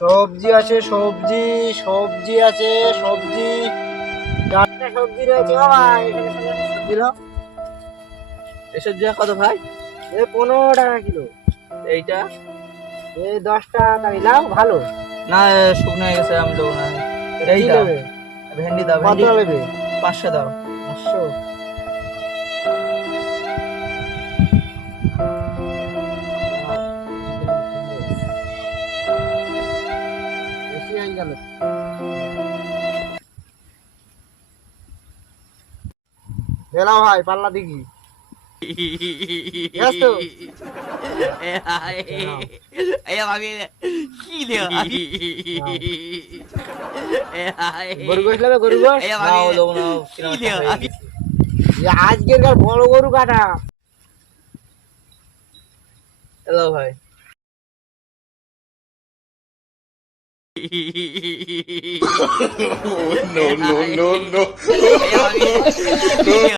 সবজি আছে, সবজি সবজি আছে, সবজি চারটে সবজি রয়েছে। ও ভাই, সবজি নাও। এসব যা কত ভাই? 15 টাকা কিলো। এইটা 10 টাকা নিলাম, ভালো। না, শুকনো হয়ে গেছে, আমি দেবো না। এই কি দাও, নেবে? ভেন্ডি দাও, কত ভেন্ডি নেবে? 500 দাও। 500। বেশি হয়ে গেল। এলাও ভাই, পাল্লা দেখি। ঠিক আছে তো? নাও। গরু গোশ নেবে? গরু গোশ নাও, দেবো না, কিরম একটা হয়ে গেছে। আজকের বড় গরু কাটা। হ্যালো ভাই। No, no, no, no.